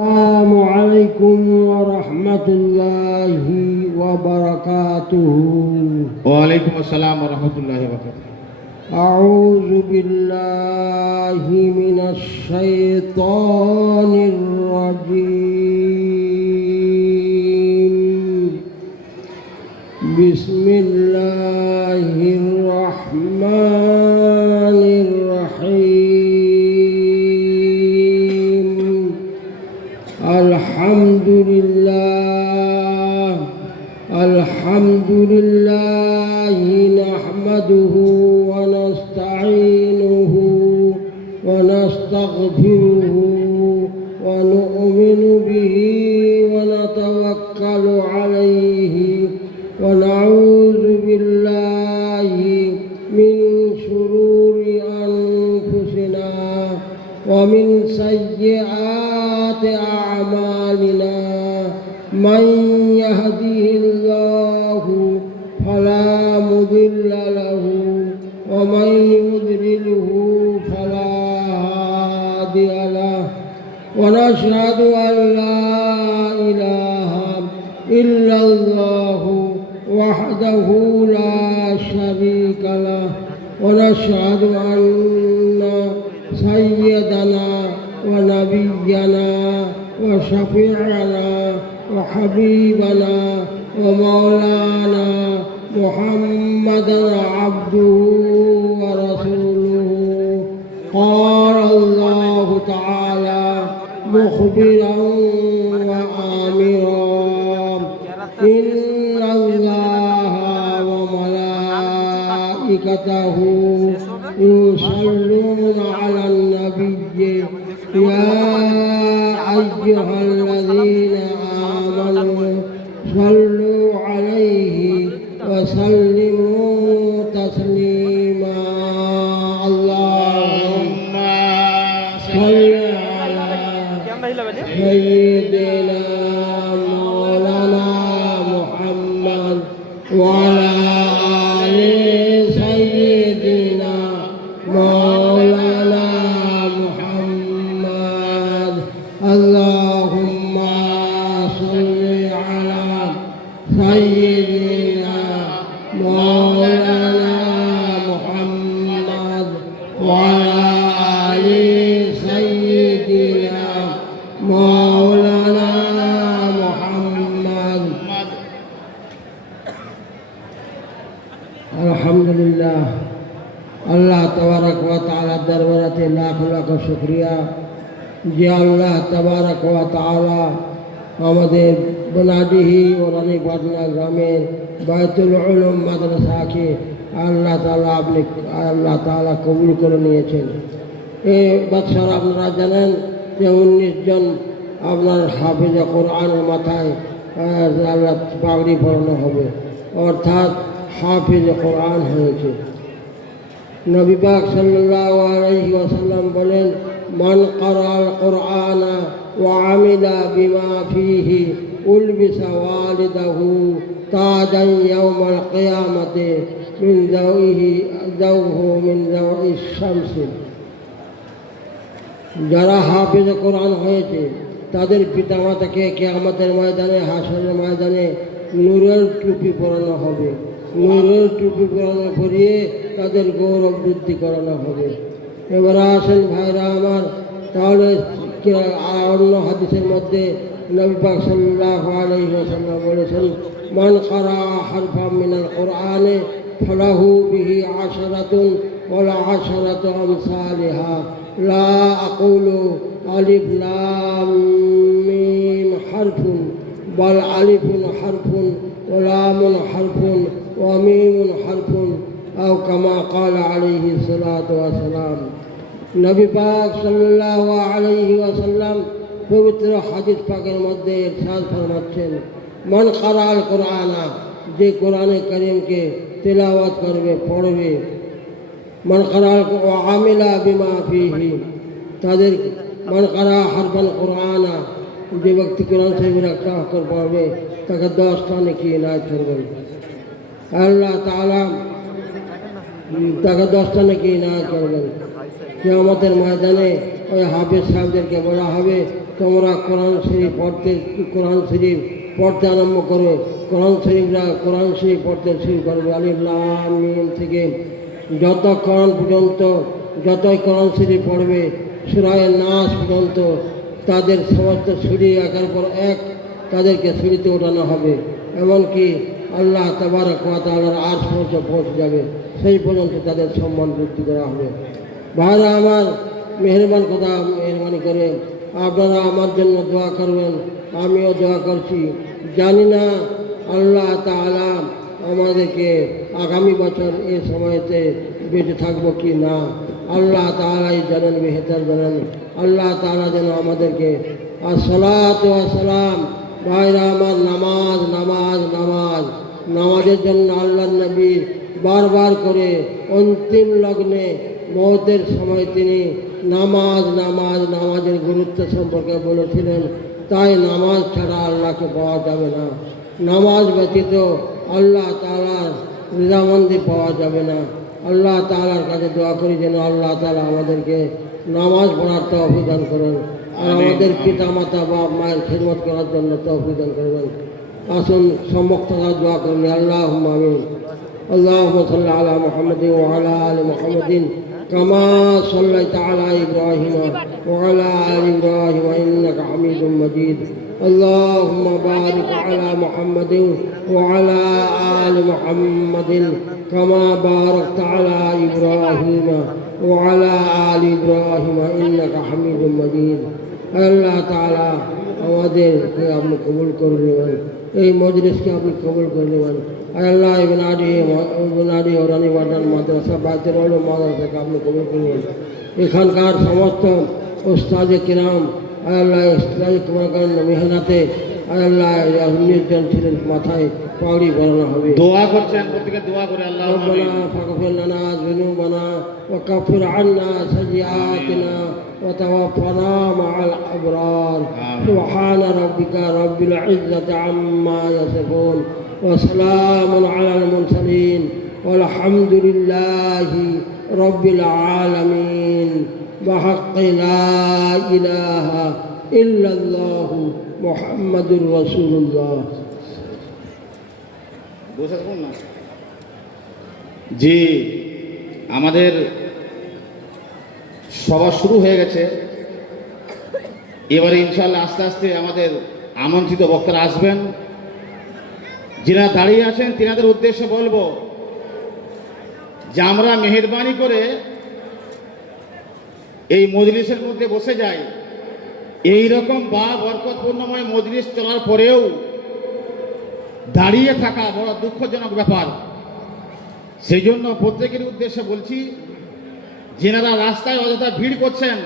السلام عليكم ورحمة الله وبركاته. وعليكم السلام ورحمة الله وبركاته. أعوذ بالله من الشيطان الرجيم. بسم الله الرحمن الرحيم. الحمد لله نحمده ونستعينه ونستغفره ونؤمن به ونتوكل عليه ونعوذ بالله من شرور أنفسنا ومن سيئات أعمالنا. من يهده الله فلا مضل له ومن يضلله فلا هادي له. ونشهد أن لا إله إلا الله وحده لا شريك له. ونشهد أن سيدنا ونبينا وشفيعنا وحبيبنا ومولانا محمدا عبده ورسوله. قال الله تعالى مخبرا وآمرا: إن الله وملائكته يصلون على النبي يا أيها الذين آمنوا صلوا عليه وسلموا تسليما. اللهم صل على سيدنا مولانا محمد وعلى آل سيدنا مولانا محمد. اللهم صل على سيدنا مولانا محمد وعلى آل سيدنا مولانا محمد. আলহামদুলিল্লাহ, আল্লাহ তাবারক ওয়া তাআলার দরবারে লাখ লাখ শুকরিয়া যে আল্লাহ তাবারক ওয়া তাআলা আমাদের বনাদিহি ও রানীপাটনা গ্রামের বায়তুল উলুম মাদ্রাসাকে আল্লাহ তাআলা কবুল করে নিয়েছেন। এ বাদশাহ আপনারা জানেন যে 19 জন আপনার হাফেজে কোরআনের মাথায় আল্লাহ পাগড়ি পরানো হবে, অর্থাৎ হাফেজে কোরআন হয়েছে। নবী পাক সাল্লাল্লাহু আলাইহি ওয়াসাল্লাম বলেন, মান ক্বারাআল কুরআনা ওয়া আমিলা বিমা ফীহি উলবিসা ওয়ালিদাহু তাজান ইয়াউমাল কিয়ামাতি মিন যাওহু মিন যাওইশ শামসি। যারা হাফেজ কোরআন হয়েছে তাদের পিতামাতাকে কিয়ামতের ময়দানে, হাসরের ময়দানে নূরের টুপি পরানো হবে। নূরের টুপি পরিয়ে তাদের গৌরব বৃদ্ধি করানো হবে। এবার আসেন ভাইরা আমার, তাহলে অন্য হাদিসের মধ্যে নবী পাক সাল্লাল্লাহু আলাইহি ওয়াসাল্লাম বলেছেন, মান ক্বারা হারফাম মিনাল কুরআনে ফালাহু বিহি আশরাতুন ওয়া আশরাতু আমসালিহা। লা আকুলু আলিফ লাম মিম হারফুন বাল আলিফুন হারফুন ওয়া লামুন হারফুন ওয়া মিমুন হারফুন আও কামা ক্বালা আলাইহি সাল্লাতু ওয়া সালাম। নবী পাক সাল্লাল্লাহু আলাইহি ওয়াসাল্লাম পবিত্র হাদিস পাকের মধ্যে ইরশাদ ফরমাচ্ছেন, মান ক্বারাআল কুরআনা, যে কোরআনে কারীমকে তিলাওয়াত করবে, পড়বে, মান ক্বারাআল ওয়া আমিলা বিমা ফীহি, তাদের মান ক্বারা হারফাল কুরআনা, যে ব্যক্তি কোরআন শরীফের একটা অক্ষর পড়বে তাকে 10টা নেকি ইনায়েত করবেন। আল্লাহ তাআলা তাকে 10টা নেকি ইনায়েত করবেন। কিয়ামতের ময়দানে ওই হাফেজ সাহেবদেরকে বলা হবে, তোমরা কোরআন শরীফ পড়তে আরম্ভ করো। কোরআন শরীফ পড়তে শুরু করবে। আলিফ লাম মিম থেকে যতক্ষণ পর্যন্ত যতই কোরআন শরীফ পড়বে সূরা নাস পর্যন্ত তাদের সমস্ত সিঁড়ি একের পর এক তাদেরকে সিঁড়িতে ওঠানো হবে, এমনকি আল্লাহ তাবারক ওয়া তাআলার আরশ পর্যন্ত পৌঁছে যাবে, সেই পর্যন্ত তাদের সম্মান বৃদ্ধি করা হবে। ভাইরা আমার, মেহরবানি করে আপনারা আমার জন্য দোয়া করবেন, আমিও দোয়া করছি। জানি না আল্লাহ তাআলা আমাদেরকে আগামী বছর এই সময়তে বেঁচে থাকবো কি না, আল্লাহ তাআলাই জানেন, বেহতর জানেন। আল্লাহ তাআলা যেন আমাদেরকে আসসালাতু ওয়াসসালাম। ভাইরা আমার, নামাজের জন্য আল্লাহর নবী বারবার করে অন্তিম লগ্নে মওতের সময় তিনি নামাজের গুরুত্ব সম্পর্কে বলেছিলেন। তাই নামাজ ছাড়া আল্লাহকে পাওয়া যাবে না, নামাজ ব্যতীত আল্লাহ তাআলার রিজামন্দি পাওয়া যাবে না। আল্লাহ তাআলার কাছে দোয়া করি যেন আল্লাহ তাআলা আমাদেরকে নামাজ পড়ার তৌফিক দান করেন, আর আমাদের পিতা মাতা বাপ মায়ের খিদমত করার জন্য তৌফিক দান করবেন। আসুন সম্মুখ দোয়া করেন। আল্লাহুম্মা আমিন। আল্লাহুম্মা সাল্লি আলা মুহাম্মাদিন ওয়া আলা আলি মুহাম্মাদিন কামা সাল্লাইতা আলা ইব্রাহিম ওয়া আলা আলি ইব্রাহিম ইন্নাকা হামিদুম মাজিদ। اللهم بارك على محمد وعلى آل محمد كما باركت على إبراهيم وعلى آل إبراهيم إنك حميد مجيد। আল্লাহ তাআলা আমাদেরকে আপনি কবুল করে নেবেন, এই মজলিসকে আপনি কবুল করে নেবেন। আল্লাহ ইবনাডি ও রানীবাজার মাদ্রাসা বাইতুল উলুম মাদ্রাসাকে আপনি কবুল করে নেবেন। এখানকার সমস্ত উস্তাদে কিরাম আল্লাহ ইসলামী কুমার মেহনতে আল্লাহ নির্জন ছিলেন, মাথায় পাগড়ি বানানো হবে। দোয়া করছেন, প্রত্যেকে দোয়া করে আল্লাহ ربنا فاغفر لنا ذنوبنا وكفر عنا سيئاتنا وتوفنا مع الأبرار. سبحان ربك رب العزة عما يصفون وسلام على المرسلين والحمد لله رب العالمين بحق لا إله إلا الله محمد رسول الله. জি, আমাদের সভা শুরু হয়ে গেছে। এবারে ইনশাআল্লাহ আস্তে আস্তে আমাদের আমন্ত্রিত বক্তারা আসবেন। যিনারা দাঁড়িয়ে আছেন তিনাদের উদ্দেশ্যে বলবো যে আমরা মেহেরবানি করে এই মজলিসের মধ্যে বসে যাই। এই রকম বরকতপূর্ণময় মজলিস চলার পরেও দাঁড়িয়ে থাকা বড় দুঃখজনক ব্যাপার। সেই জন্য প্রত্যেকের উদ্দেশ্যে বলছি, যেনারা রাস্তায় অযথা ভিড় করছেন